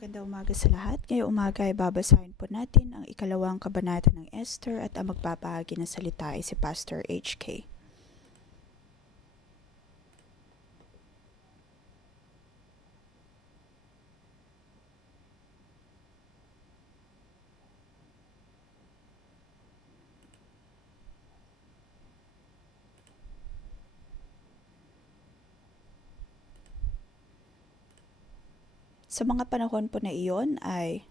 Magandang umaga sa lahat. Ngayong umaga ay babasahin po natin ang ikalawang kabanata ng Esther at ang magbabahagi ng salita ay si Pastor HK. Sa mga panahon po na iyon ay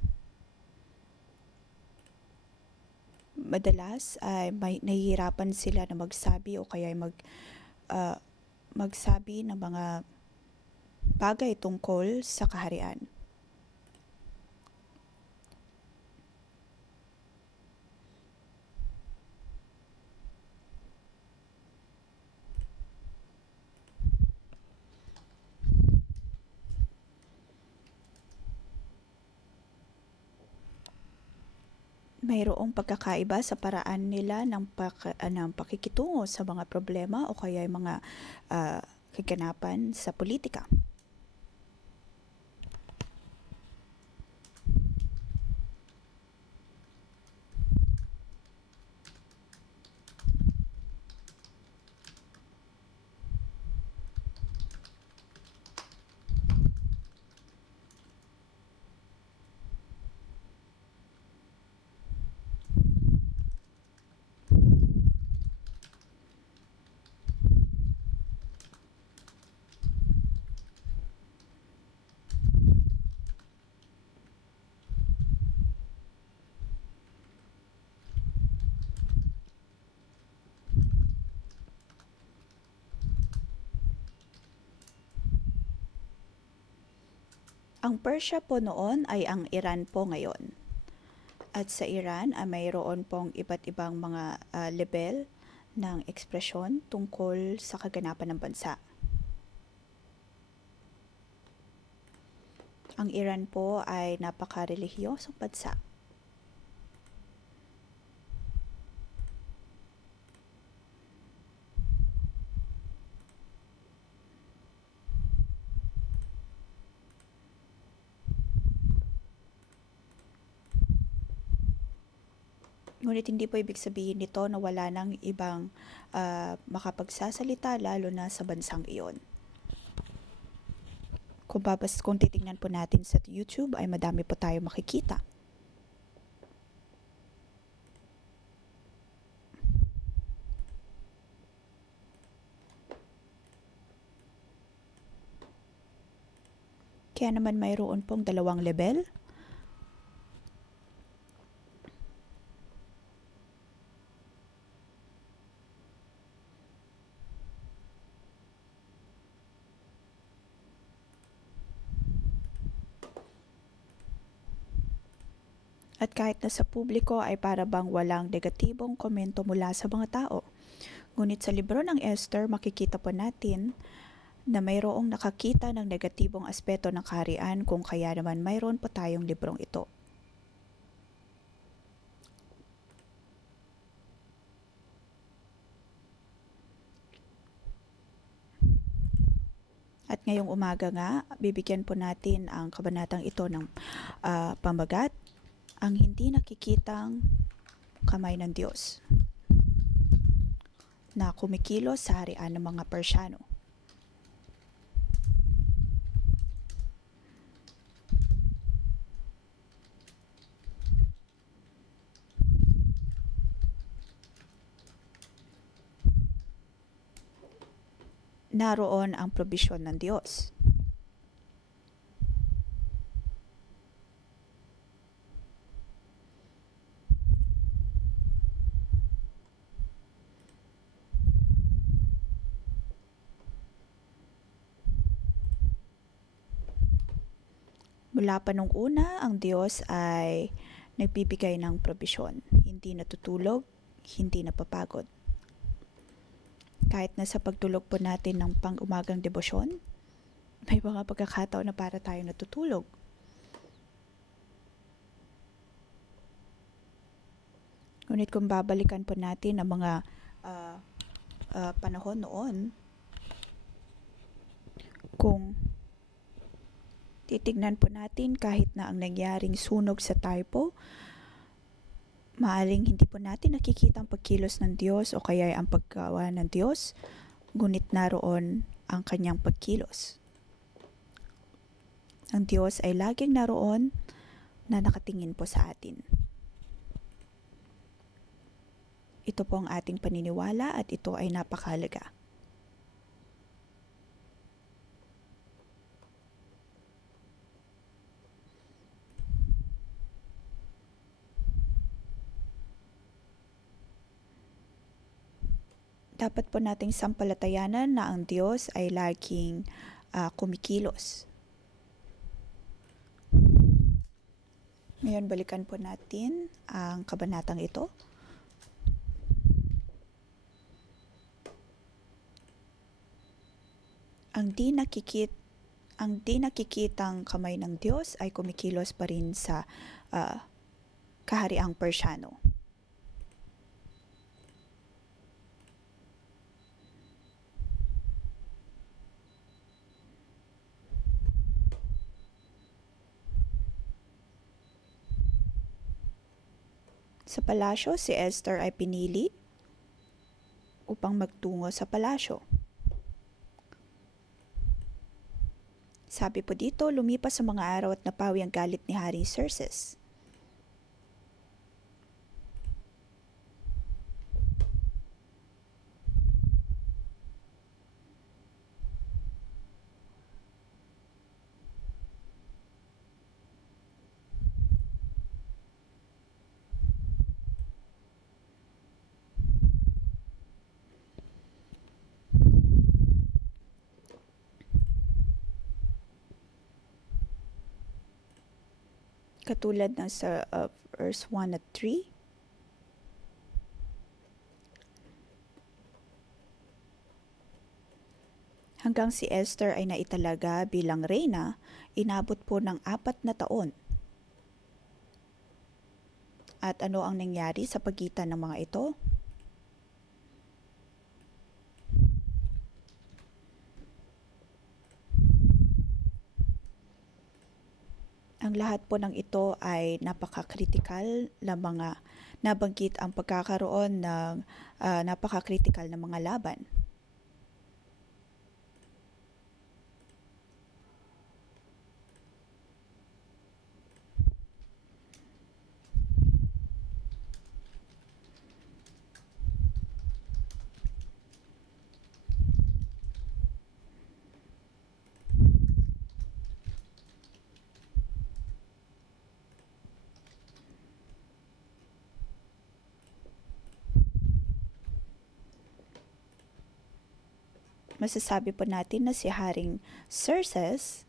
madalas ay nahihirapan sila na magsabi o kaya magsabi ng mga bagay tungkol sa kaharian. Mayroong pagkakaiba sa paraan nila ng pakikitungo sa mga problema o kaya mga kaganapan sa politika. Ang Persia po noon ay ang Iran po ngayon. At sa Iran ay mayroon pong iba't ibang mga level ng ekspresyon tungkol sa kaganapan ng bansa. Ang Iran po ay napaka-relihiyosong bansa. Ngunit hindi po ibig sabihin nito na wala nang ibang makapagsasalita lalo na sa bansang iyon. Kung titingnan po natin sa YouTube ay madami po tayo makikita. Kaya naman mayroon pong dalawang level. At kahit na sa publiko ay para bang walang negatibong komento mula sa mga tao. Ngunit sa libro ng Esther makikita po natin na mayroong nakakita ng negatibong aspeto ng kaharian kung kaya naman mayroon po tayong librong ito. At ngayong umaga nga, bibigyan po natin ang kabanatang ito ng pamagat, ang hindi nakikitang kamay ng Diyos na kumikilos sa harian ng mga Persyano. Naroon ang probisyon ng Diyos. Mula pa nung una, ang Diyos ay nagbibigay ng probisyon. Hindi natutulog, hindi napapagod. Kahit na sa pagtulog po natin ng pang-umagang debosyon, may mga pagkakataon na para tayo natutulog. Ngunit kung babalikan po natin ang mga panahon noon, kung Titignan po natin kahit na ang nangyaring sunog sa typo, maaring hindi po natin nakikita ang pagkilos ng Diyos o kaya ang paggawa ng Diyos, ngunit naroon ang kanyang pagkilos. Ang Diyos ay laging naroon na nakatingin po sa atin. Ito po ang ating paniniwala at ito ay napakahalaga. Dapat po nating sampalatayanan na ang Diyos ay laging kumikilos. Ngayon, balikan po natin ang kabanatang ito. Ang di nakikitang kamay ng Diyos ay kumikilos pa rin sa kahariang Persiano. Sa palasyo, si Esther ay pinili upang magtungo sa palasyo. Sabi po dito, lumipas sa mga araw at napawi ang galit ni Haring Xerxes. Katulad ng sa verse 1 at 3. Hanggang si Esther ay naitalaga bilang reyna, inabot po ng 4 na taon. At ano ang nangyari sa pagitan ng mga ito? Ang lahat po ng ito ay napaka-critical na mga nabanggit ang pagkakaroon ng napaka-critical na mga laban. Masasabi po natin na si Haring Xerxes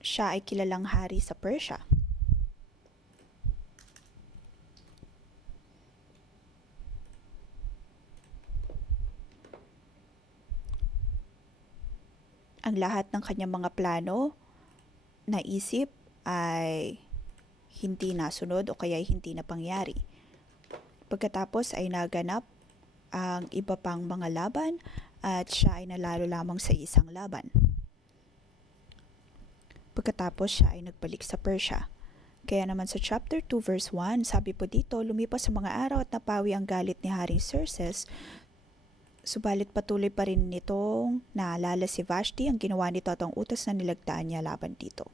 siya ay kilalang hari sa Persia. Ang lahat ng kanyang mga plano, naisip ay hindi nasunod o kaya hindi napangyari. Pagkatapos ay naganap ang iba pang mga laban at siya ay nalalo lamang sa isang laban. Pagkatapos siya ay nagbalik sa Persia. Kaya naman sa chapter 2 verse 1, sabi po dito, lumipas sa mga araw at napawi ang galit ni Haring Xerxes, subalit patuloy pa rin nitong naalala si Vashti ang ginawa nito at ang utos na nilagdaan niya laban dito.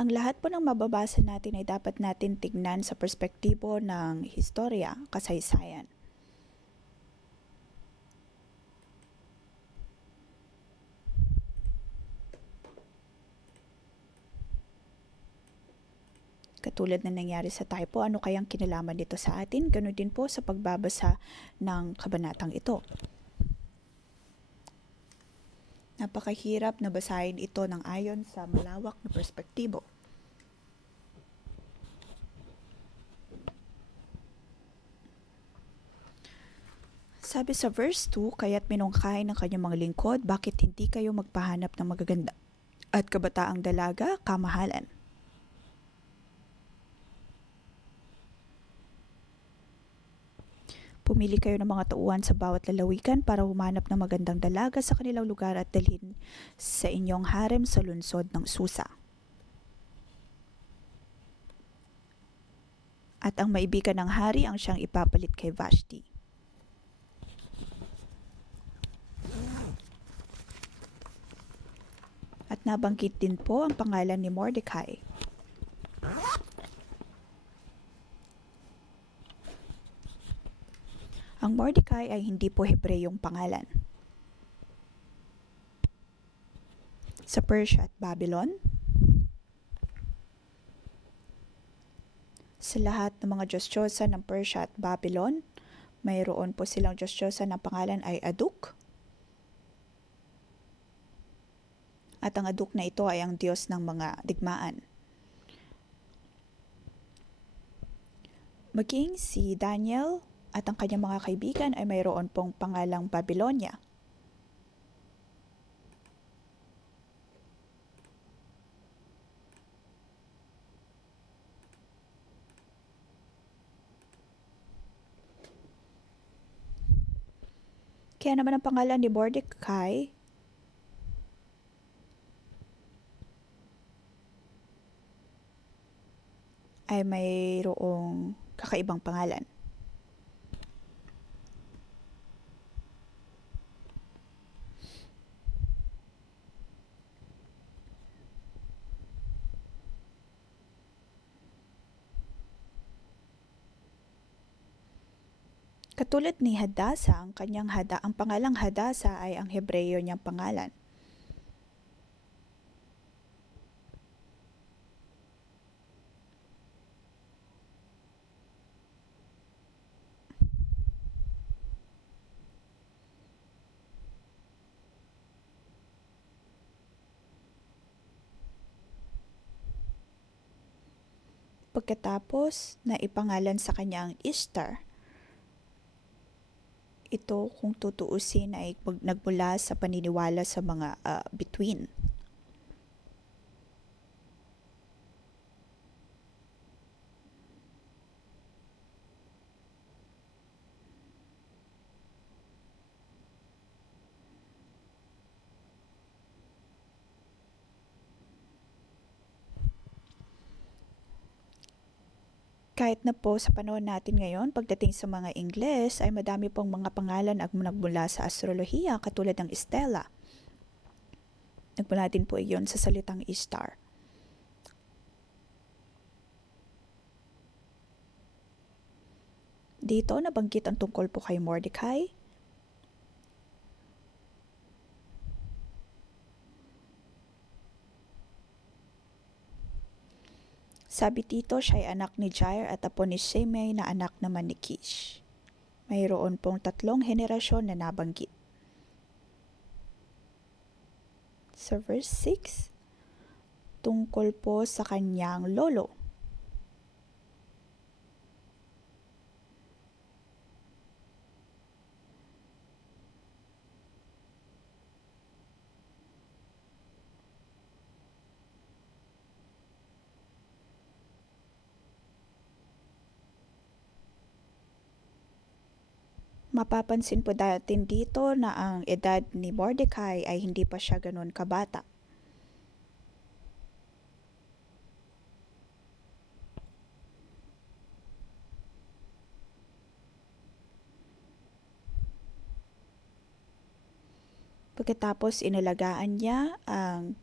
Ang lahat po ng mababasa natin ay dapat natin tignan sa perspektibo ng historya, kasaysayan. Katulad na nangyari sa typo, ano kayang kinalaman nito sa atin? Ganun din po sa pagbabasa ng kabanatang ito. Napakahirap na basahin ito ng ayon sa malawak na perspektibo. Sabi sa verse 2, kaya't minungkahi ng kanyang mga lingkod, bakit hindi kayo magpahanap ng magaganda at kabataang dalaga, kamahalan? Pumili kayo ng mga tauhan sa bawat lalawigan para humanap ng magandang dalaga sa kanilang lugar at dalhin sa inyong harem sa lungsod ng Susa. At ang maibigan ng hari ang siyang ipapalit kay Vashti. At nabanggit din po ang pangalan ni Mordecai. Ang Mordecai ay hindi po Hebreyong pangalan. Sa Persia at Babylon, sa lahat ng mga Diyos-Diyosa ng Persia at Babylon, mayroon po silang Diyos-Diyosa na pangalan ay Aduk. At ang Aduk na ito ay ang Diyos ng mga digmaan. Maging si Daniel at ang kanyang mga kaibigan ay mayroon pong pangalang Babylonia. Kaya naman ang pangalan ni Mordecai ay mayroong kakaibang pangalan. Katulad ni Hadasa, ang pangalang Hadasa ay ang Hebreyo niyang pangalan. Pagkatapos na ipangalan sa kanya ang Ishtar, ito kung tutuusin ay nagmula sa paniniwala sa mga bituin. Kahit na po sa panahon natin ngayon, pagdating sa mga Ingles, ay madami pong mga pangalan ang nagmula sa astrolohiya katulad ng Stella. Nagmula din po iyon sa salitang Ishtar. Dito nabanggit ang tungkol po kay Mordecai. Sabi dito, siya ay anak ni Jair at apo ni Shimei na anak naman ni Kish. Mayroon pong 3 henerasyon na nabanggit. Sa verse 6, tungkol po sa kanyang lolo. Mapapansin po natin dito na ang edad ni Mordecai ay hindi pa siya ganun kabata. Pagkatapos inalagaan niya ang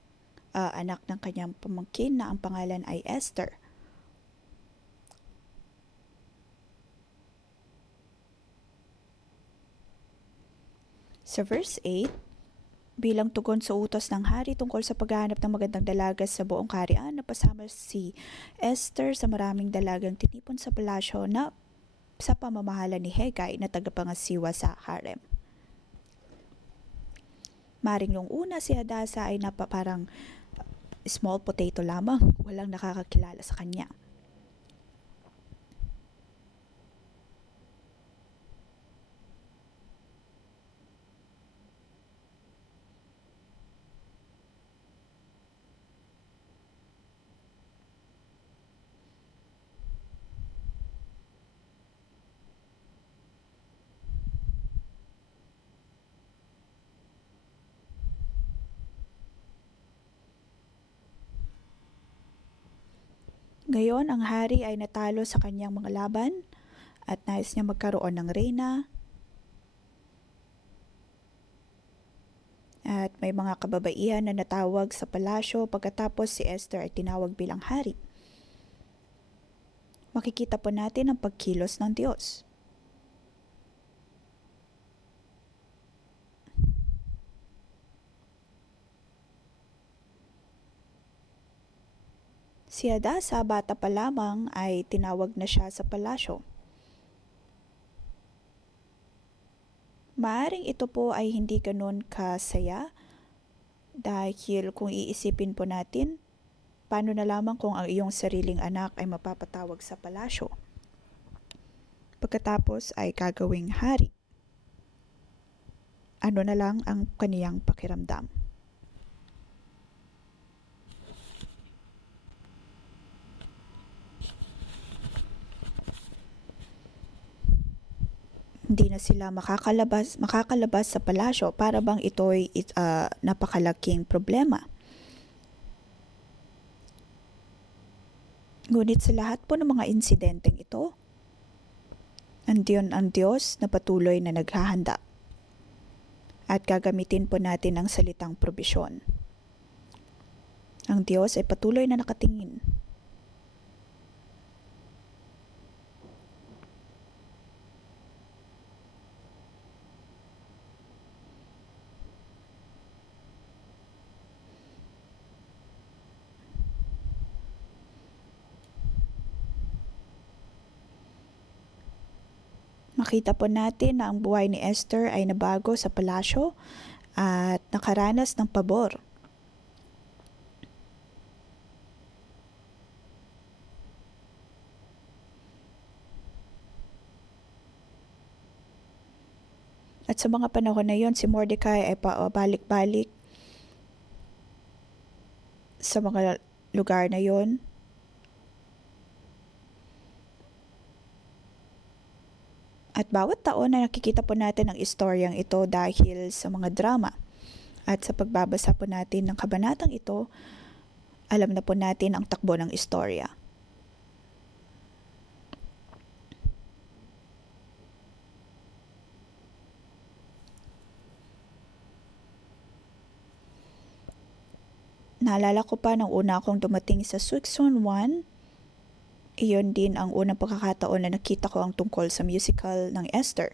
anak ng kanyang pamangkin na ang pangalan ay Esther. Sa verse 8, bilang tugon sa utos ng hari tungkol sa paghahanap ng magandang dalaga sa buong kaharian, napasama si Esther sa maraming dalagang tinipon sa palasyo na sa pamamahala ni Hegai na tagapangasiwa sa harem. Maring nung una si Hadasa ay parang small potato lamang, walang nakakakilala sa kanya. Ngayon, ang hari ay natalo sa kanyang mga laban at nais niya magkaroon ng reyna. At may mga kababaihan na natawag sa palasyo pagkatapos si Esther ay tinawag bilang hari. Makikita po natin ang pagkilos ng Diyos. Si Hadasa, bata pa lamang, ay tinawag na siya sa palasyo. Maaring ito po ay hindi ganun kasaya dahil kung iisipin po natin, paano na lamang kung ang iyong sariling anak ay mapapatawag sa palasyo? Pagkatapos ay gagawing hari. Ano na lang ang kaniyang pakiramdam? Hindi na sila makakalabas sa palasyo para bang ito'y napakalaking problema. Ngunit sa lahat po ng mga insidenteng ito, andiyon ang Diyos na patuloy na naghahanda. At gagamitin po natin ang salitang probisyon. Ang Diyos ay patuloy na nakatingin. Makita po natin na ang buhay ni Esther ay nabago sa palasyo at nakaranas ng pabor. At sa mga panahon na yon, si Mordecai ay pabalik-balik sa mga lugar na yon. At bawat taon na nakikita po natin ang istoryang ito dahil sa mga drama. At sa pagbabasa po natin ng kabanatang ito, alam na po natin ang takbo ng istorya. Naalala ko pa nung una akong dumating sa Season 1, iyon din ang unang pagkakataon na nakita ko ang tungkol sa musical ng Esther.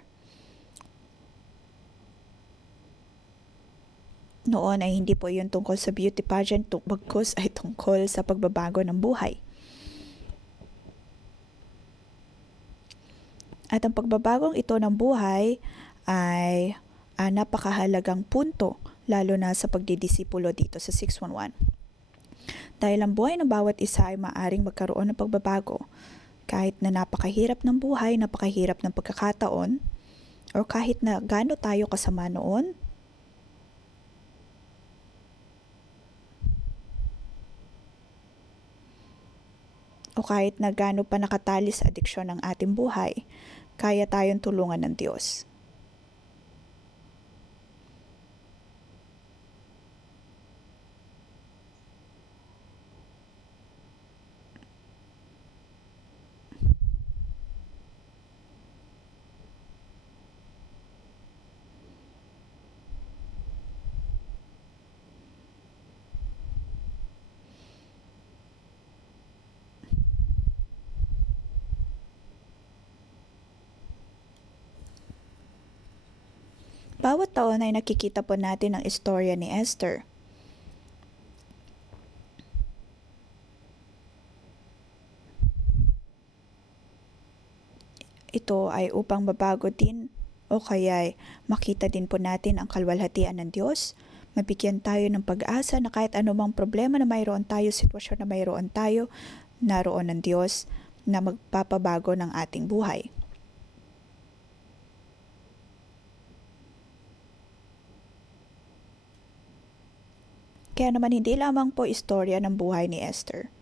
Noon ay hindi po iyon tungkol sa beauty pageant, bagkus ay tungkol sa pagbabago ng buhay. At ang pagbabagong ito ng buhay ay napakahalagang punto, lalo na sa pagdidisipulo dito sa 611. Dahil ang buhay ng bawat isa ay maaring magkaroon ng pagbabago, kahit na napakahirap ng buhay, napakahirap ng pagkakataon, o kahit na gaano tayo kasama noon, o kahit na gaano pa nakatali sa adiksyon ng ating buhay, kaya tayong tulungan ng Diyos. Bawat taon ay nakikita po natin ang istorya ni Esther. Ito ay upang mabago din o kaya makita din po natin ang kalwalhatian ng Diyos. Mabigyan tayo ng pag-asa na kahit anumang problema na mayroon tayo, sitwasyon na mayroon tayo, naroon ng Diyos na magpapabago ng ating buhay. Kaya naman hindi lamang po istorya ng buhay ni Esther.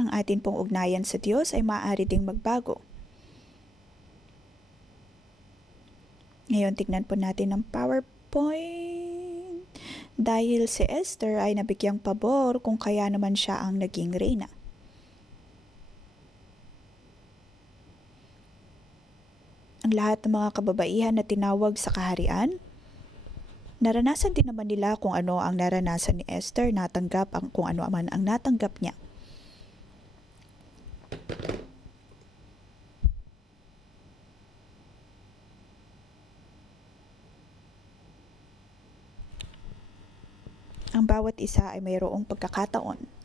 Ang atin pong ugnayan sa Diyos ay maaari ding magbago. Ngayon tignan po natin ang PowerPoint. Dahil si Esther ay nabigyang pabor kung kaya naman siya ang naging reyna. Ang lahat ng mga kababaihan na tinawag sa kaharian, naranasan din naman nila kung ano ang naranasan ni Esther, natanggap ang kung ano man ang natanggap niya. Ang bawat isa ay mayroong pagkakataon.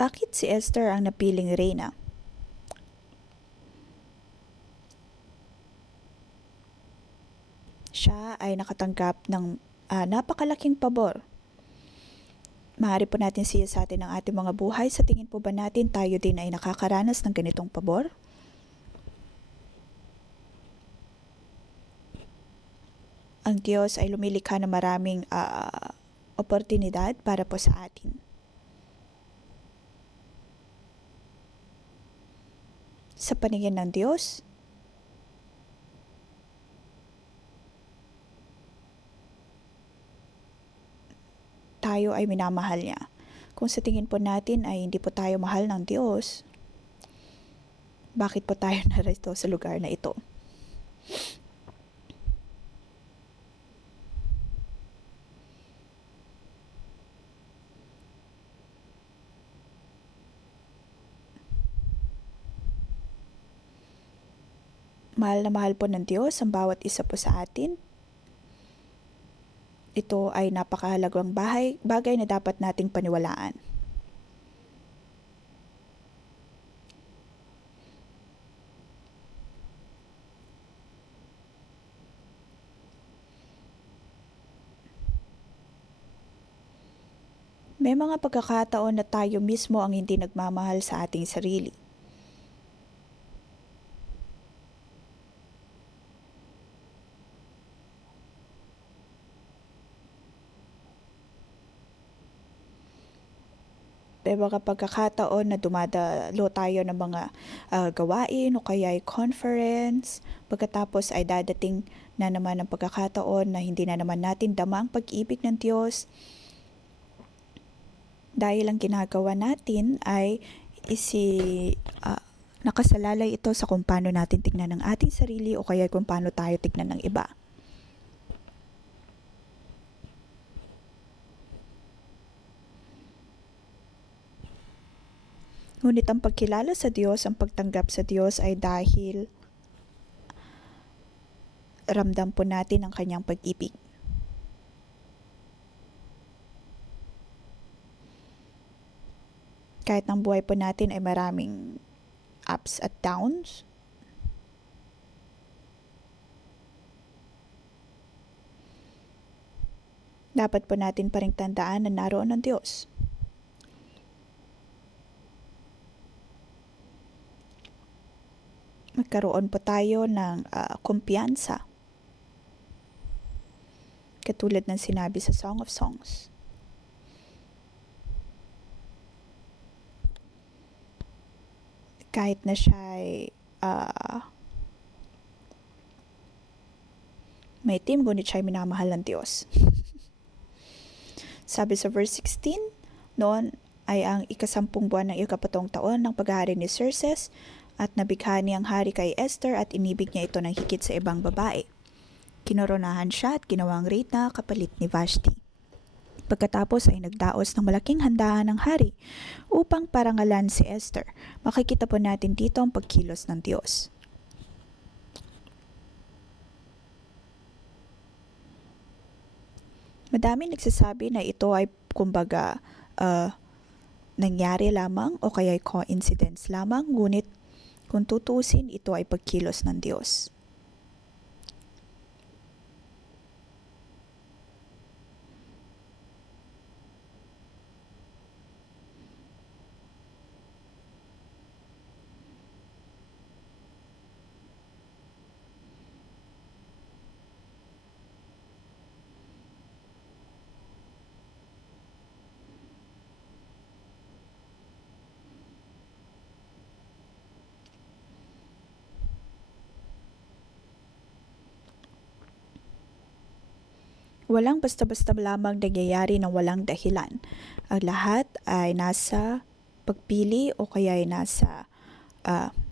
Bakit si Esther ang napiling reyna? Siya ay nakatanggap ng napakalaking pabor. Maaari po natin siya sa atin ang ating mga buhay. Sa tingin po ba natin tayo din ay nakakaranas ng ganitong pabor? Ang Diyos ay lumilikha ng maraming oportunidad para po sa atin. Sa paningin ng Diyos, tayo ay minamahal niya. Kung sa tingin po natin ay hindi po tayo mahal ng Diyos, bakit po tayo narito sa lugar na ito? Mahal na mahal po ng Diyos ang bawat isa po sa atin. Ito ay napakahalagang bagay na dapat nating paniwalaan. May mga pagkakataon na tayo mismo ang hindi nagmamahal sa ating sarili. May mga pagkakataon na dumadalo tayo ng mga gawain o kaya ay conference. Pagkatapos ay dadating na naman ang pagkakataon na hindi na naman natin dama ang pag-ibig ng Diyos. Dahil ang ginagawa natin ay nakasalalay ito sa kung paano natin tignan ang ating sarili o kaya kung paano tayo tignan ng iba. Ngunit ang pagkilala sa Diyos, ang pagtanggap sa Diyos ay dahil ramdam po natin ang kanyang pag-ibig. Kahit ang buhay po natin ay maraming ups at downs, dapat po natin pa ring tandaan na naroon ang Diyos. Magkaroon po tayo ng kumpiyansa. katulad ng sinabi sa Song of Songs. Kahit na siya ay may team, ngunit siya ay minamahal ng Diyos. Sabi sa verse 16, noon ay ang 10 buwan ng 17 taon ng paghahari ni Xerxes, at nabigha niyang hari kay Esther at inibig niya ito ng higit sa ibang babae. Kinoronahan siya at ginawang reyna kapalit ni Vashti. Pagkatapos ay nagdaos ng malaking handaan ng hari upang parangalan si Esther. Makikita po natin dito ang pagkilos ng Diyos. Madaming nagsasabi na ito ay kumbaga nangyari lamang o kaya coincidence lamang, ngunit kung tutusin, ito ay pagkilos ng Diyos. Walang basta-basta lamang nangyayari ng walang dahilan. Ang lahat ay nasa pagpili o kaya ay nasa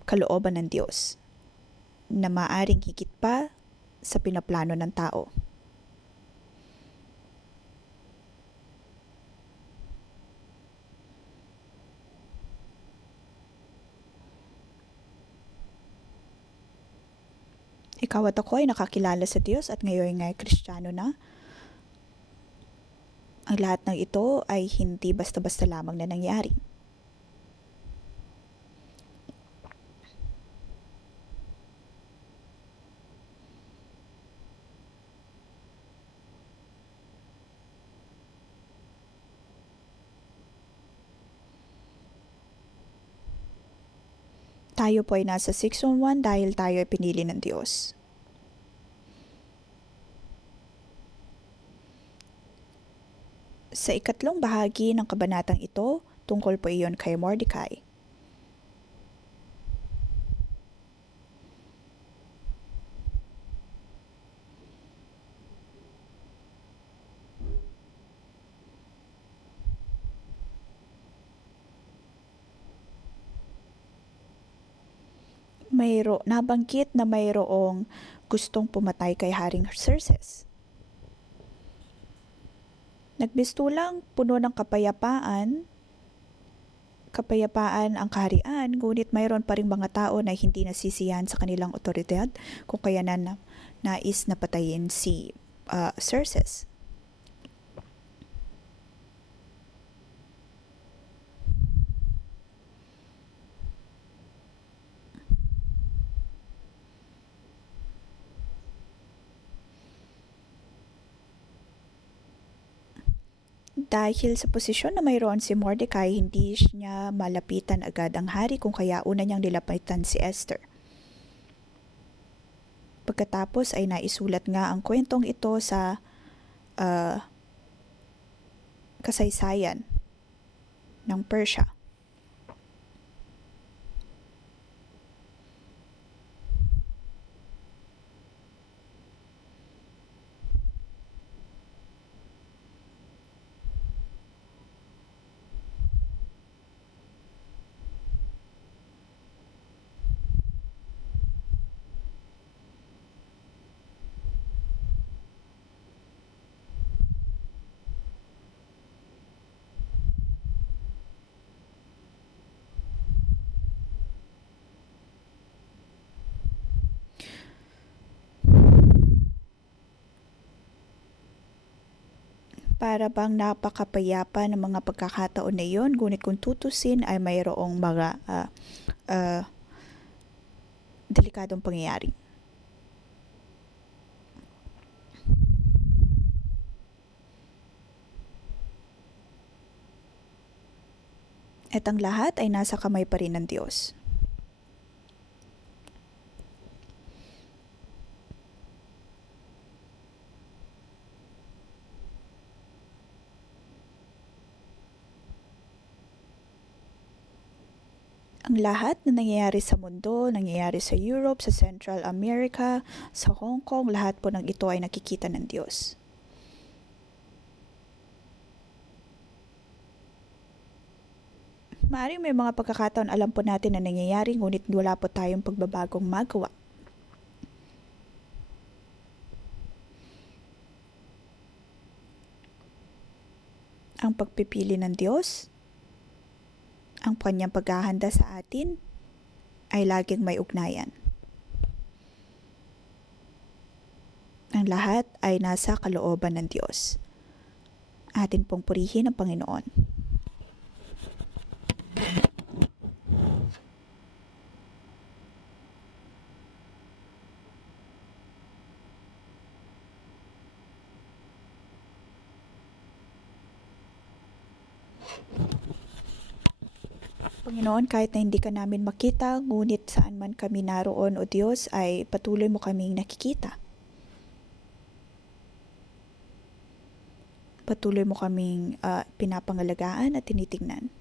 kalooban ng Diyos na maaring higit pa sa pinaplano ng tao. Ikaw at ako ay nakakilala sa Diyos at ngayon ay Kristiyano na. Ang lahat ng ito ay hindi basta-basta lamang na nangyari. Tayo po ay nasa 611 dahil tayo ay pinili ng Diyos. Sa ikatlong bahagi ng kabanatang ito, tungkol po iyon kay Mordecai. Nabanggit na mayroong gustong pumatay kay Haring Xerxes. Nagbistulang puno ng kapayapaan ang kaharian, ngunit mayroon pa ring mga tao na hindi nasisiyahan sa kanilang otoridad kung kaya nais na patayin si Xerxes. Dahil sa posisyon na mayroon si Mordecai, hindi niya malapitan agad ang hari kung kaya una niyang nilapitan si Esther. Pagkatapos ay naisulat nga ang kwentong ito sa kasaysayan ng Persia. Para bang napakapayapa ng mga pagkakataon na iyon, ngunit kung tutusin ay mayroong mga delikadong pangyayari. At ang lahat ay nasa kamay pa rin ng Diyos. Ang lahat na nangyayari sa mundo, nangyayari sa Europe, sa Central America, sa Hong Kong, lahat po ng ito ay nakikita ng Diyos. Maaaring may mga pagkakataon alam po natin na nangyayari ngunit wala po tayong pagbabagong magawa. Ang pagpipili ng Diyos, ang kanyang paghahanda sa atin, ay laging may ugnayan. Ang lahat ay nasa kalooban ng Diyos. Atin pong purihin ang Panginoon. Panginoon, kahit na hindi ka namin makita, ngunit saan man kami naroon, O Diyos, ay patuloy mo kaming nakikita. Patuloy mo kaming pinapangalagaan at tinitingnan.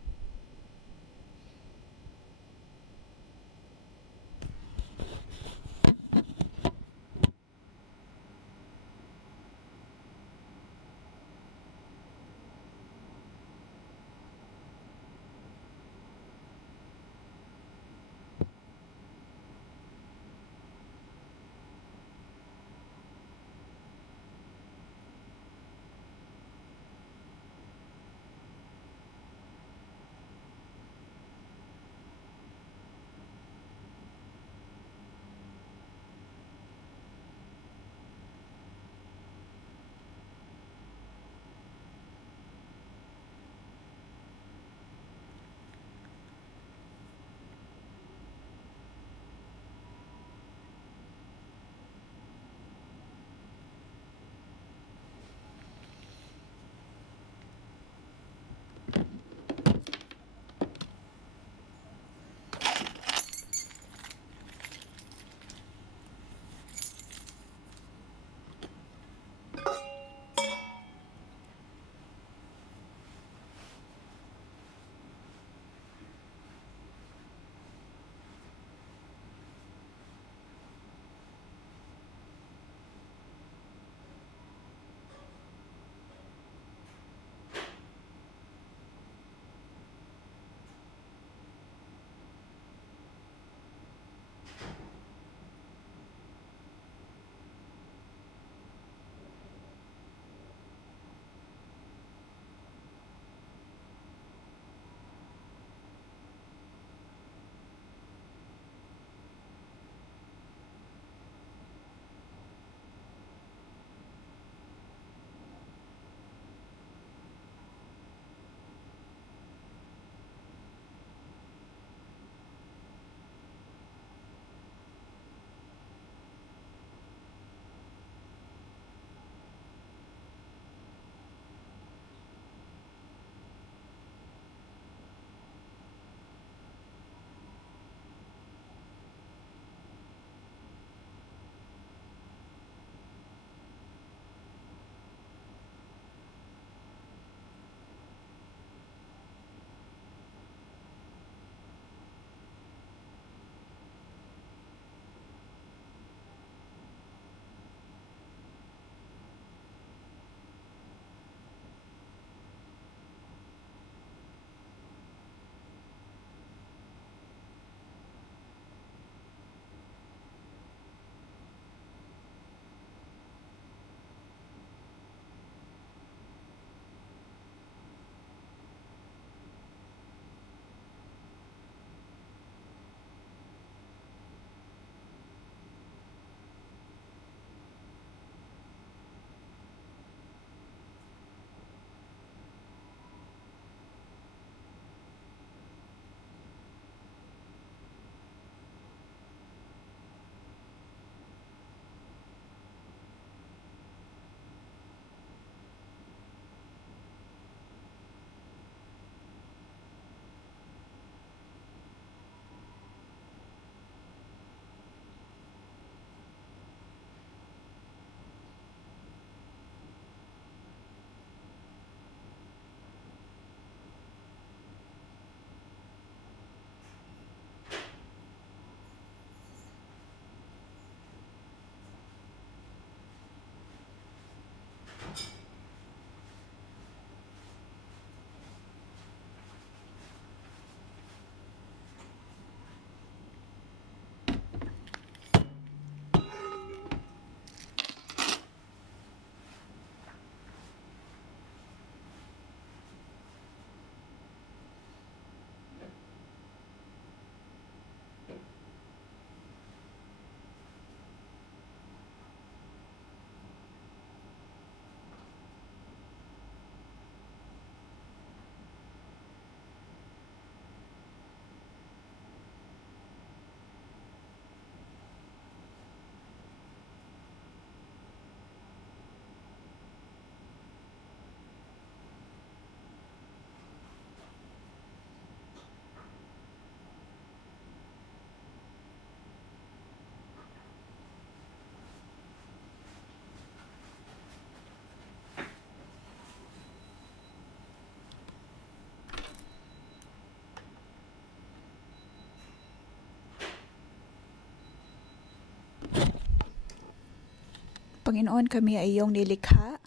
Panginoon, kami ay iyong nilikha.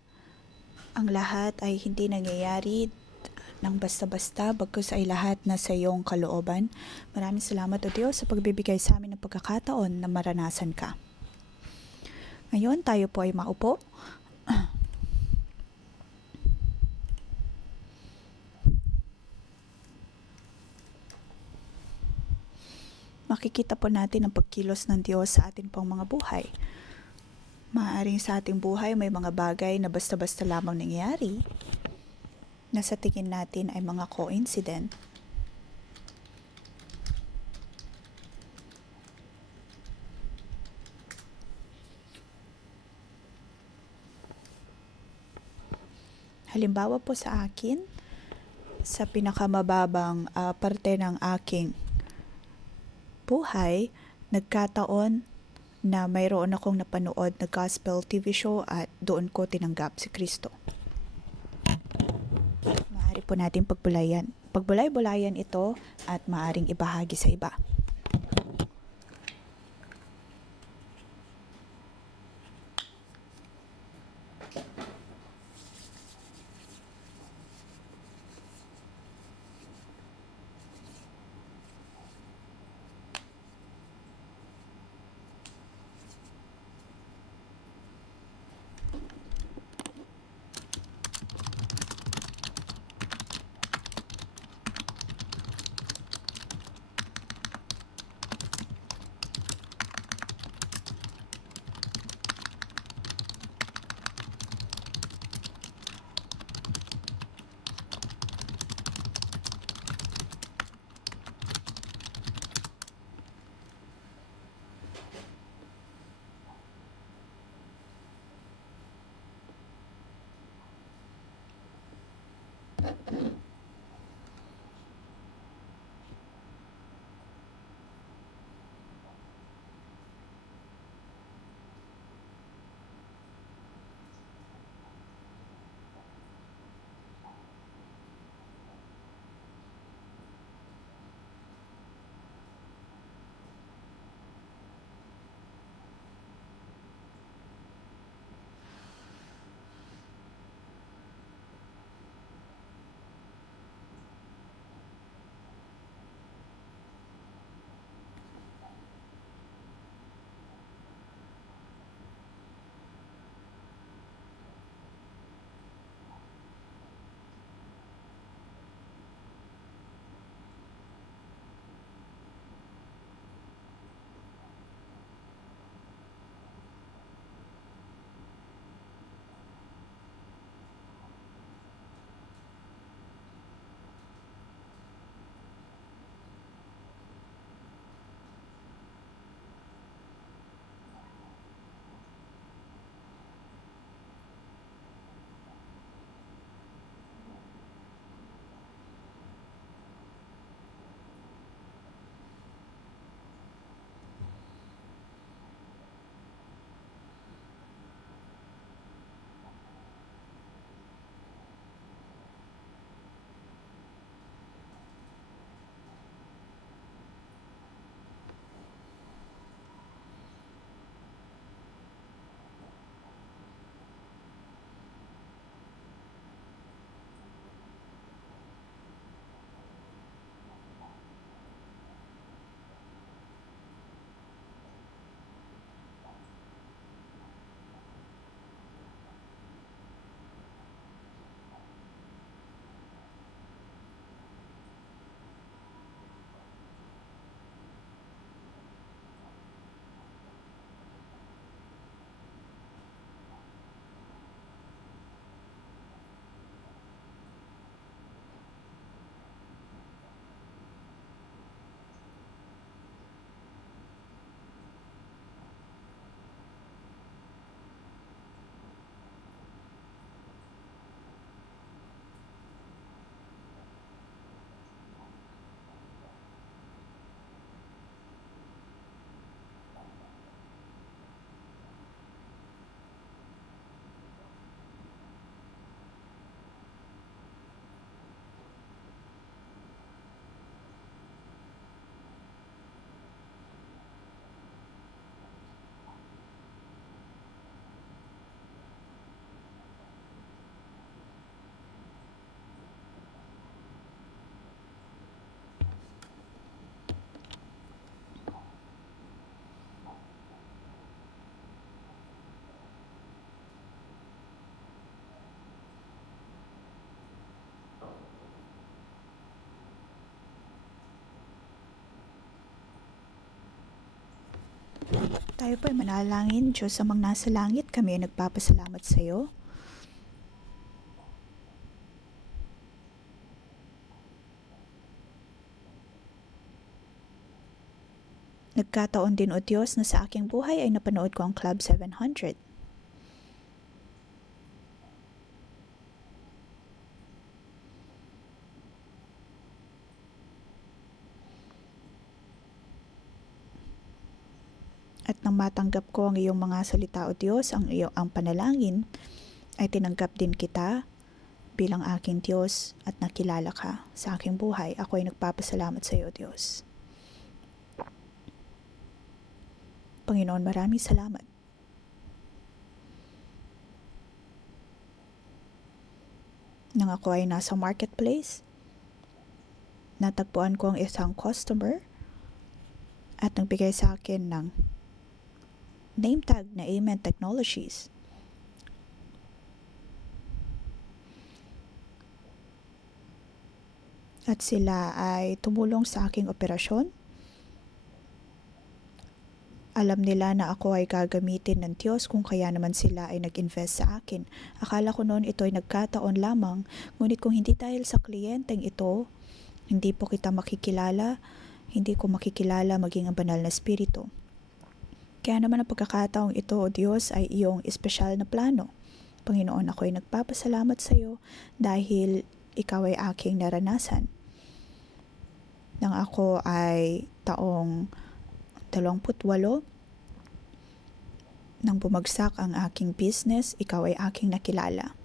Ang lahat ay hindi nangyayari ng basta-basta, bagkus ay lahat na sa iyong kalooban. Maraming salamat, O Diyos, sa pagbibigay sa amin ng pagkakataon na maranasan ka. Ngayon, tayo po ay maupo. Makikita po natin ang pagkilos ng Diyos sa atin pong mga buhay. Maaaring sa ating buhay may mga bagay na basta-basta lamang nangyayari na sa tingin natin ay mga coincident. Halimbawa po sa akin, sa pinakamababang parte ng aking buhay, nagkataon na mayroon akong napanood na gospel TV show at doon ko tinanggap si Kristo. Maaari po natin pagbulay-bulayan ito at maaring ibahagi sa iba. Tayo po ay manalangin. Diyos amang nasa langit, kami ay nagpapasalamat sa iyo. Nagkataon din, O Diyos, na sa aking buhay ay napanood ko ang Club 700. At nang matanggap ko ang iyong mga salita, O Diyos, ang panalangin, ay tinanggap din kita bilang aking Diyos at nakilala ka sa aking buhay. Ako ay nagpapasalamat sa iyo, Diyos. Panginoon, maraming salamat. Nang ako ay nasa marketplace, natagpuan ko ang isang customer at nagbigay sa akin ng name tag na Amen Technologies. At sila ay tumulong sa aking operasyon. Alam nila na ako ay gagamitin ng Diyos, kung kaya naman sila ay nag-invest sa akin. Akala ko noon ito ay nagkataon lamang, ngunit kung hindi dahil sa kliyenteng ito, hindi po kita makikilala, hindi ko makikilala maging ang banal na espiritu. Kaya naman ang pagkakataong ito, O Diyos, ay iyong espesyal na plano. Panginoon, ako ay nagpapasalamat sa iyo dahil ikaw ay aking naranasan. Nang ako ay taong 28, nang bumagsak ang aking business, ikaw ay aking nakilala.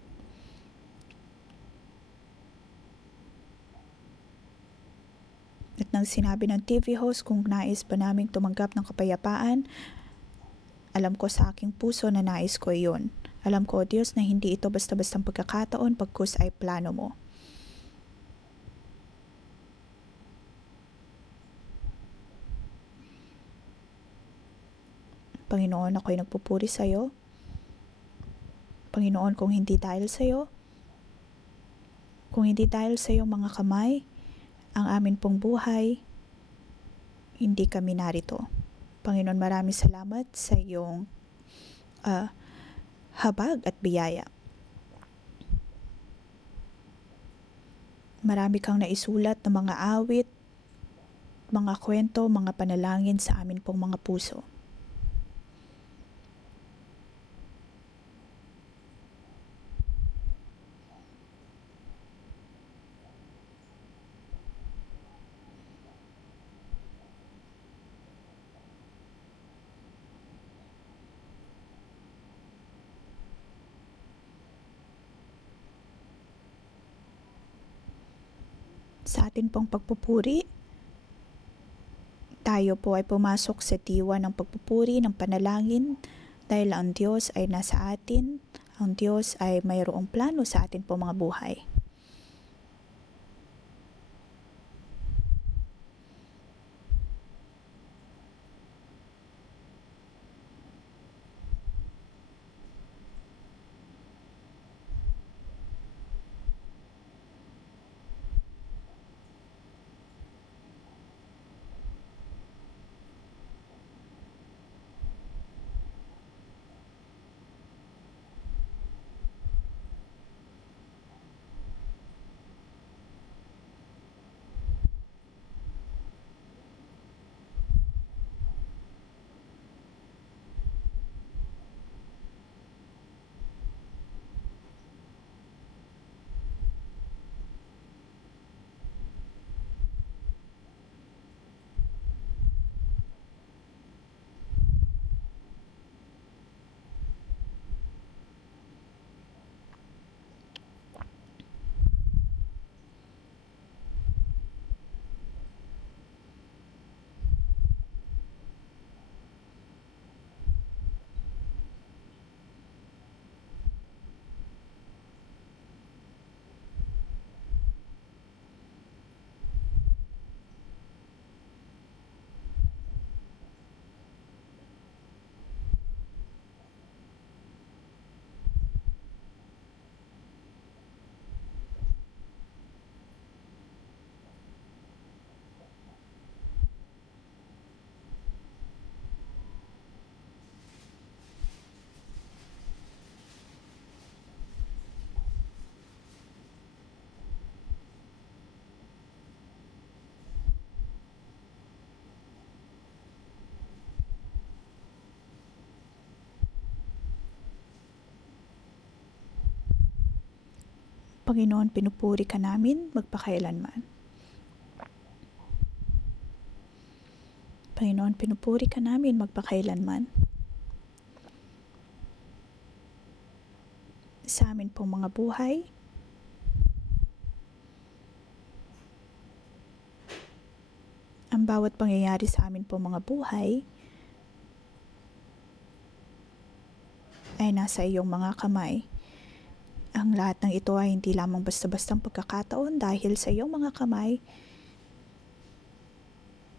At nang sinabi ng TV host kung nais ba naming tumanggap ng kapayapaan, alam ko sa aking puso na nais ko iyon. Alam ko, O Diyos, na hindi ito basta-bastang pagkakataon, pagkus ay plano mo. Panginoon, ako'y nagpupuri sa iyo. Panginoon, kung hindi dahil sa iyo mga kamay, ang amin pong buhay, hindi kami narito. Panginoon, maraming salamat sa iyong habag at biyaya. Marami kang naisulat na mga awit, mga kwento, mga panalangin sa amin pong mga puso. Sa atin pong pagpupuri, tayo po ay pumasok sa diwa ng pagpupuri, ng panalangin, dahil ang Diyos ay nasa atin, ang Diyos ay mayroong plano sa atin po mga buhay. Panginoon, pinupuri ka namin magpakailanman. Panginoon, pinupuri ka namin magpakailanman. Sa amin pong mga buhay, ang bawat pangyayari sa amin pong mga buhay ay nasa iyong mga kamay. Ang lahat ng ito ay hindi lamang basta-bastang pagkakataon dahil sa iyong mga kamay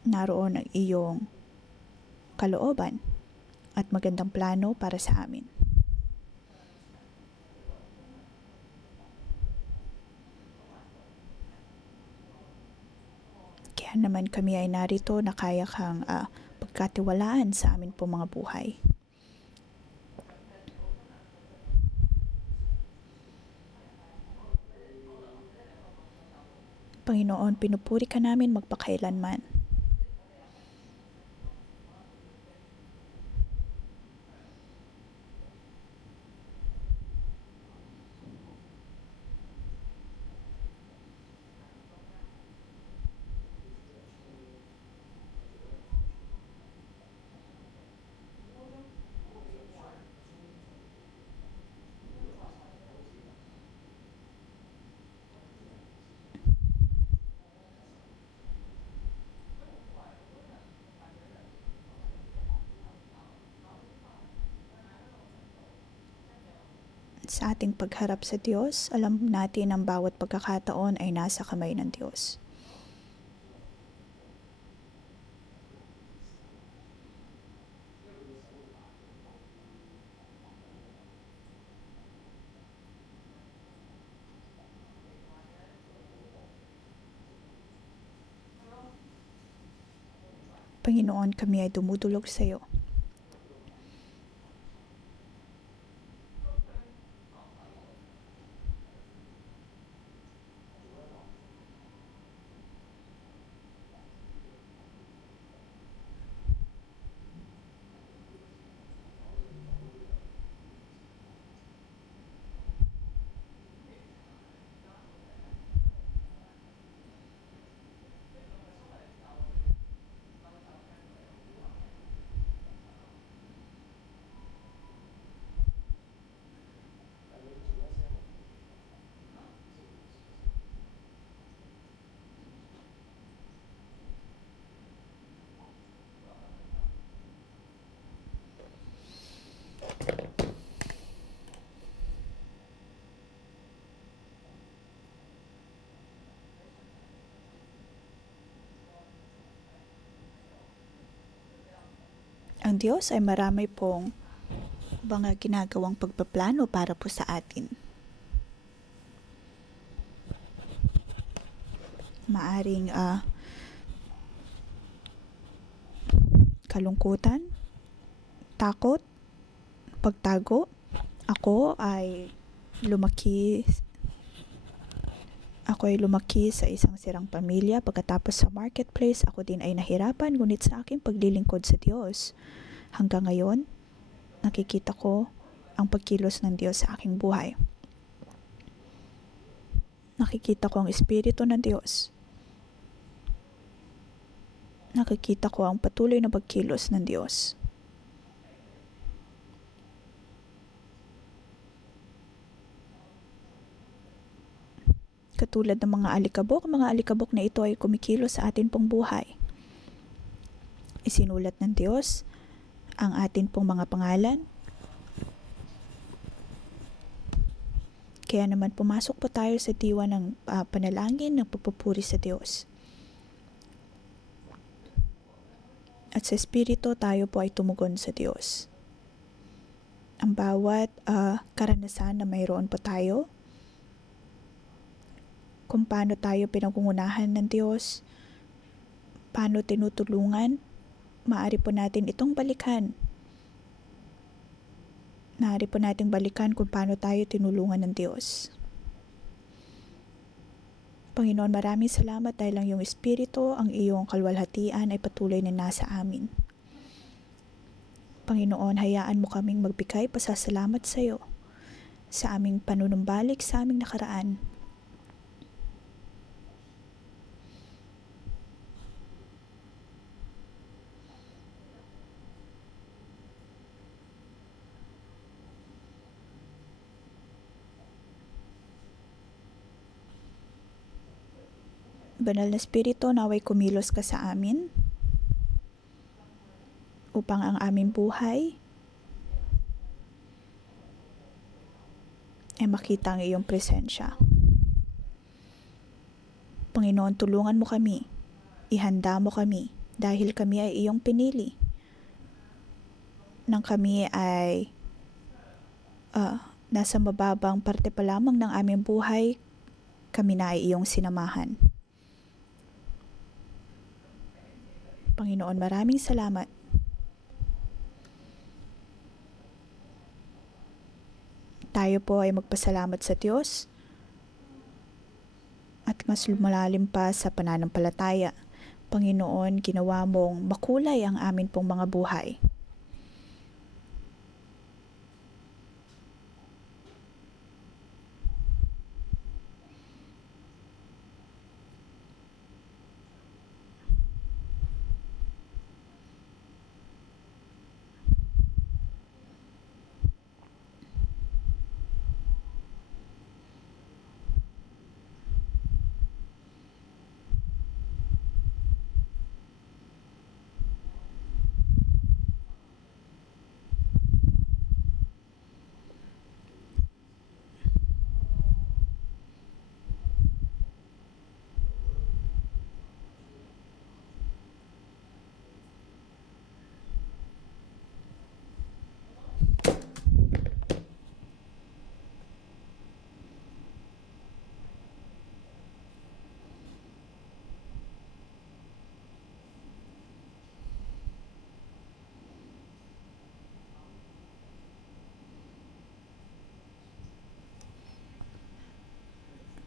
naroon ang iyong kalooban at magandang plano para sa amin. Kaya naman kami ay narito na kaya kang pagkatiwalaan sa amin po mga buhay. Panginoon, pinupuri ka namin magpakailanman. Sa ating pagharap sa Diyos, alam natin ang bawat pagkakataon ay nasa kamay ng Diyos. Panginoon, kami ay dumudulog sa iyo. Ang Diyos ay marami pong mga ginagawang pagpaplano para po sa atin. Maaring kalungkutan, takot, pagtago. Ako ay lumaki sa isang sirang pamilya. Pagkatapos sa marketplace, ako din ay nahirapan, ngunit sa aking paglilingkod sa Diyos, hanggang ngayon, nakikita ko ang pagkilos ng Diyos sa aking buhay. Nakikita ko ang Espiritu ng Diyos. Nakikita ko ang patuloy na pagkilos ng Diyos. Katulad ng mga alikabok na ito ay kumikilos sa atin pong buhay. Isinulat ng Diyos ang atin pong mga pangalan. Kaya naman pumasok po tayo sa diwa ng panalangin ng pagpupuri sa Diyos. At sa Espiritu tayo po ay tumugon sa Diyos. Ang bawat karanasan na mayroon po tayo, kung paano tayo pinangungunahan ng Diyos, paano tinutulungan, maaari po natin itong balikan. Maaari po nating balikan kung paano tayo tinulungan ng Diyos. Panginoon, maraming salamat dahil ang iyong Espiritu, ang iyong kalwalhatian ay patuloy na nasa amin. Panginoon, hayaan mo kaming magbigay pasasalamat sa iyo sa aming panunumbalik sa aming nakaraan. Banal na Espiritu, naway kumilos ka sa amin upang ang aming buhay ay makita ang iyong presensya. Panginoon, tulungan mo kami, ihanda mo kami dahil kami ay iyong pinili. Nang kami ay nasa mababang parte pa lamang ng aming buhay, kami na ay iyong sinamahan. Panginoon, maraming salamat. Tayo po ay magpasalamat sa Diyos at mas lumalalim pa sa pananampalataya. Panginoon, ginawa mong makulay ang amin pong mga buhay.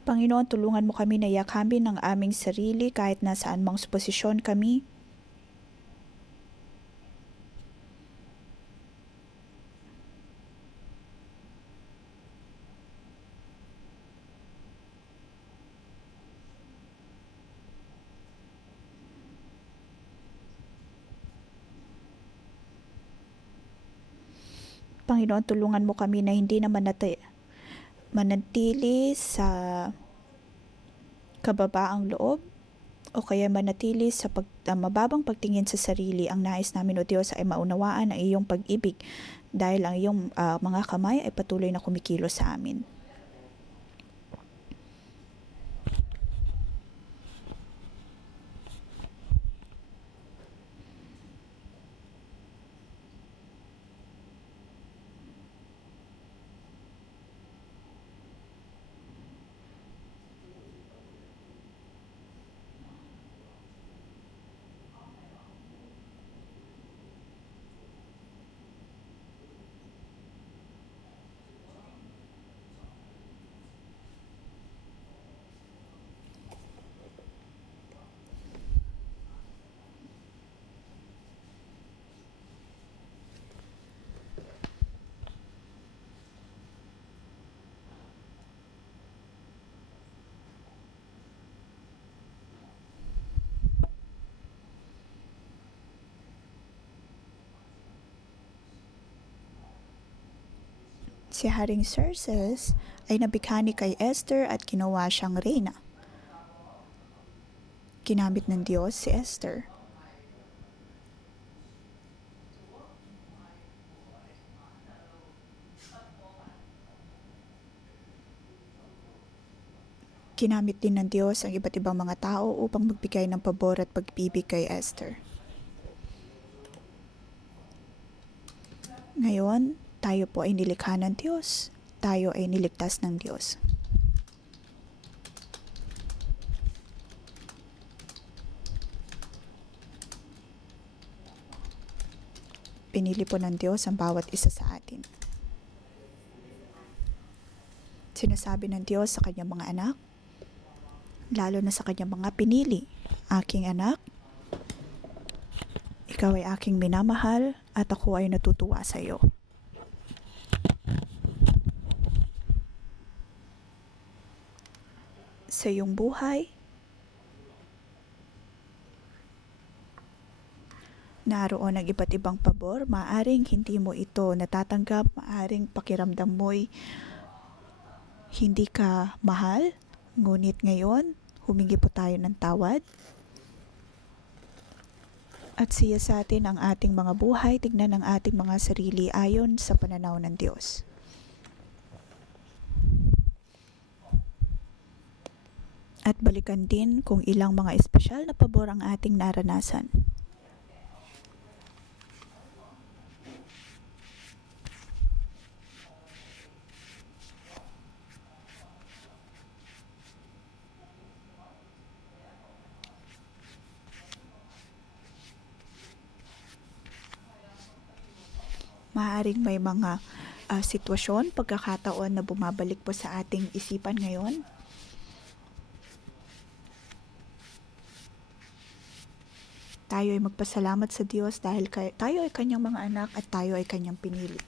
Panginoon, tulungan mo kami na yakapin ang aming sarili kahit nasaan mang posisyon kami. Panginoon, tulungan mo kami na hindi na manatili sa kababaang loob o kaya manatili sa mababang pagtingin sa sarili. Ang nais namin, O Diyos, ay maunawaan ang iyong pag-ibig dahil ang iyong mga kamay ay patuloy na kumikilos sa amin. Si Haring Xerxes ay nabighani kay Esther at ginawa siyang reyna. Ginamit ng Diyos si Esther. Ginamit din ng Diyos ang iba't ibang mga tao upang magbigay ng pabor at pag-ibig kay Esther. Ngayon, tayo po ay nilikha ng Diyos. Tayo ay niligtas ng Diyos. Pinili po ng Diyos ang bawat isa sa atin. Sinasabi ng Diyos sa kanyang mga anak, lalo na sa kanyang mga pinili, aking anak, ikaw ay aking minamahal at ako ay natutuwa sa iyo. Sa iyong buhay, naroon ang iba't ibang pabor. Maaring hindi mo ito natatanggap, maaring pakiramdam mo'y hindi ka mahal, ngunit ngayon, Humingi po tayo ng tawad. At siya sa atin ang ating mga buhay, tignan ang ating mga sarili ayon sa pananaw ng Diyos. At balikan din kung ilang mga espesyal na pabor ang ating naranasan. Maaaring may mga sitwasyon, pagkakataon na bumabalik po sa ating isipan ngayon. Tayo ay magpasalamat sa Diyos dahil tayo ay kanyang mga anak at tayo ay kanyang pinili.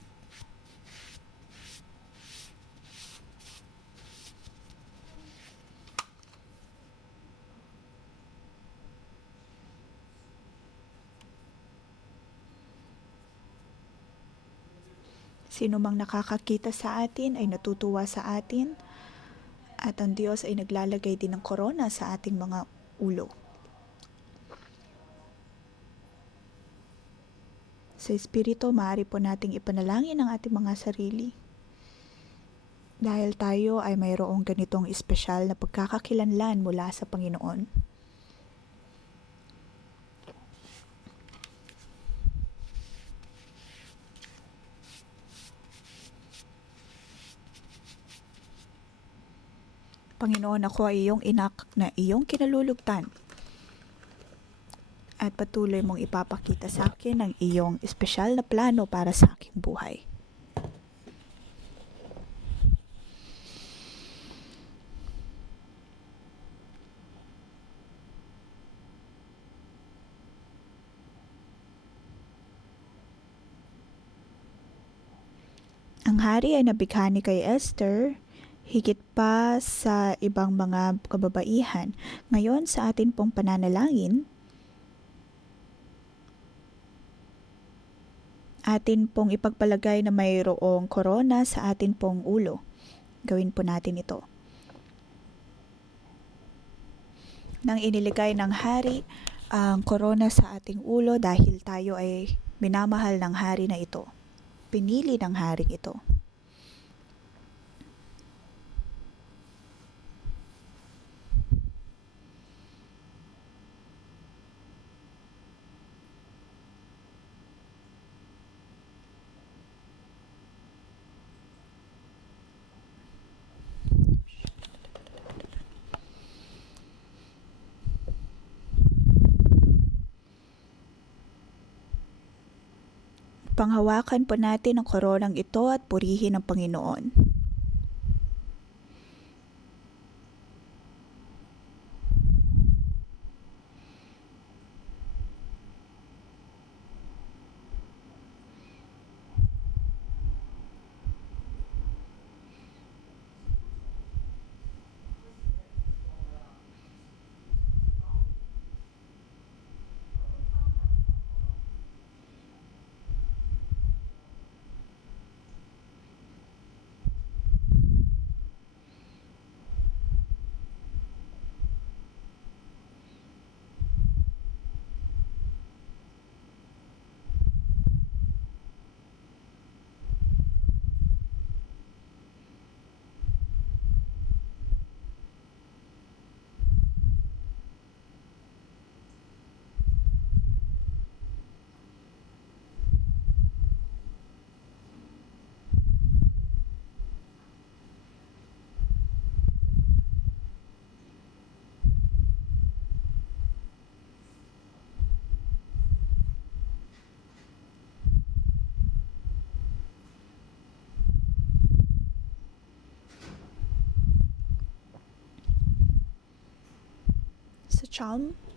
Sino mang nakakakita sa atin ay natutuwa sa atin at ang Diyos ay naglalagay din ng korona sa ating mga ulo. Sa Espiritu, maaari po nating ipanalangin ang ating mga sarili. Dahil tayo ay mayroong ganitong espesyal na pagkakakilanlan mula sa Panginoon. Panginoon, ako ay iyong inak na iyong kinalulugtan. At patuloy mong ipapakita sa akin ang iyong espesyal na plano para sa aking buhay. Ang hari ay nabighani kay Esther, higit pa sa ibang mga kababaihan. Ngayon sa atin pong pananalangin, atin pong ipagpalagay na mayroong korona sa atin pong ulo. Gawin po natin ito. Nang iniligay ng hari ang korona sa ating ulo dahil tayo ay minamahal ng hari na ito. Pinili ng hari ito. Panghawakan po natin ang koronang ito at purihin ang Panginoon.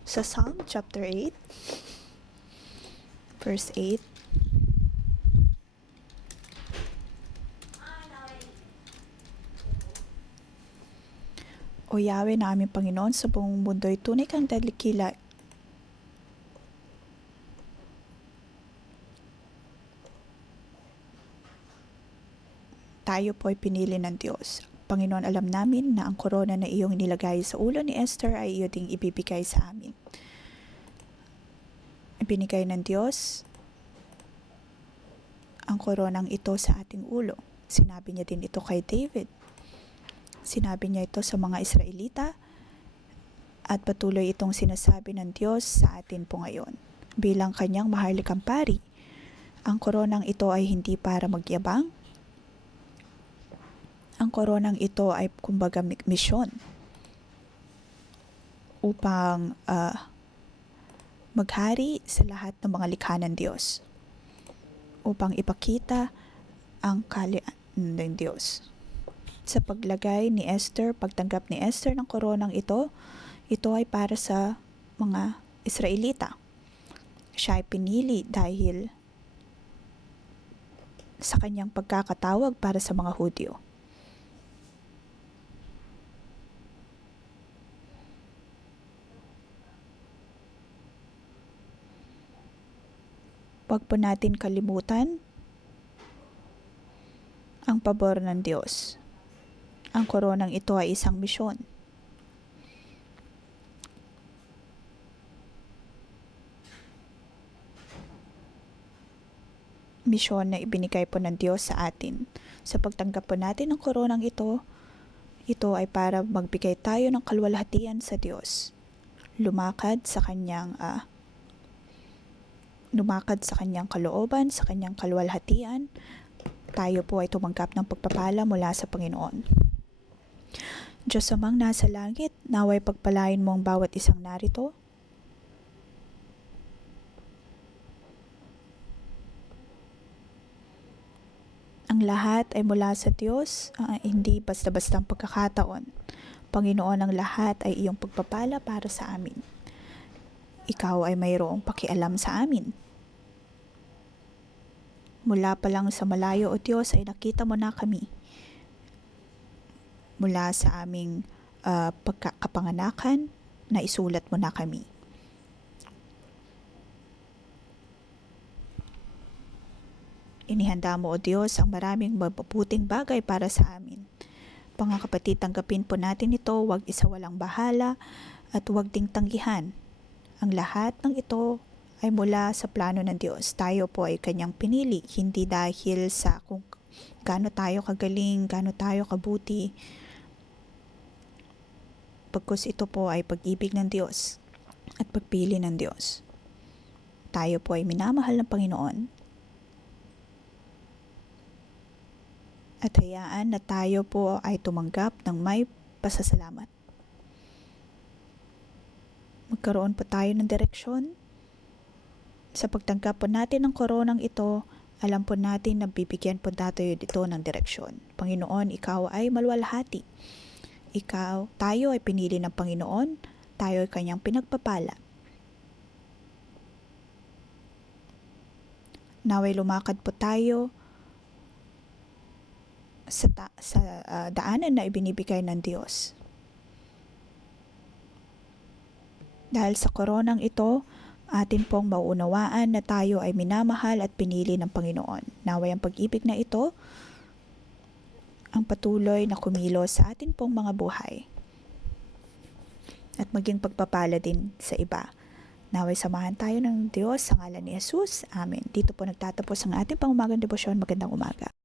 Sa Psalm chapter 8, verse 8, O Yahweh na aming Panginoon, sa buong mundo'y tunay kang dalikila. Tayo po ay pinili ng Diyos. Panginoon, alam namin na ang korona na iyong nilagay sa ulo ni Esther ay iyo ding ibibigay sa amin. Ibinigay ng Diyos ang koronang ito sa ating ulo. Sinabi niya din ito kay David. Sinabi niya ito sa mga Israelita at patuloy itong sinasabi ng Diyos sa atin po ngayon. Bilang kanyang maharlikang pari, ang koronang ito ay hindi para magyabang. Ang koronang ito ay kumbaga misyon upang maghari sa lahat ng mga likha ng Diyos, upang ipakita ang kalian ng Diyos. Sa paglagay ni Esther, pagtanggap ni Esther ng koronang ito ay para sa mga Israelita. Siya ay pinili dahil sa kanyang pagkakatawag para sa mga Hudyo. Huwag po natin kalimutan ang pabor ng Diyos. Ang koronang ito ay isang misyon. Misyon na ibinigay po ng Diyos sa atin. Sa pagtanggap po natin ng koronang ito ay para magbigay tayo ng kaluwalhatian sa Diyos. Lumakad sa kanyang kalooban, sa kanyang kaluwalhatian. Tayo po ay tumanggap ng pagpapala mula sa Panginoon. Diyos amang nasa langit, naway pagpalain mo ang bawat isang narito. Ang lahat ay mula sa Diyos, hindi basta-basta ang pagkakataon. Panginoon, ang lahat ay iyong pagpapala para sa amin. Ikaw ay mayroong pakialam sa amin. Mula pa lang sa malayo, O Diyos, ay nakita mo na kami. Mula sa aming kapanganakan, na isulat mo na kami. Inihanda mo, O Diyos, ang maraming mabubuting bagay para sa amin. Mga kapatid, tanggapin po natin ito, huwag isawalang bahala at huwag ding tanggihan. Ang lahat ng ito ay mula sa plano ng Diyos. Tayo po ay kanyang pinili, hindi dahil sa kung gaano tayo kagaling, gaano tayo kabuti. Pagkus ito po ay pag-ibig ng Diyos at pagpili ng Diyos. Tayo po ay minamahal ng Panginoon. At hayaan na tayo po ay tumanggap ng may pasasalamat. Magkaroon po tayo ng direksyon. Sa pagtanggap po natin ng koronang ito, alam po natin na bibigyan po tayo dito ng direksyon. Panginoon, ikaw ay maluwalhati. Tayo ay pinili ng Panginoon, tayo ay kanyang pinagpapala. Naway lumakad po tayo sa daanan na ibinibigay ng Diyos. Dahil sa koronang ito, atin pong mauunawaan na tayo ay minamahal at pinili ng Panginoon. Naway ang pag-ibig na ito ang patuloy na kumilos sa atin pong mga buhay at maging pagpapala din sa iba. Naway samahan tayo ng Diyos sa ngalan ni Jesus. Amen. Dito po nagtatapos ang ating pangumagang debosyon. Magandang umaga.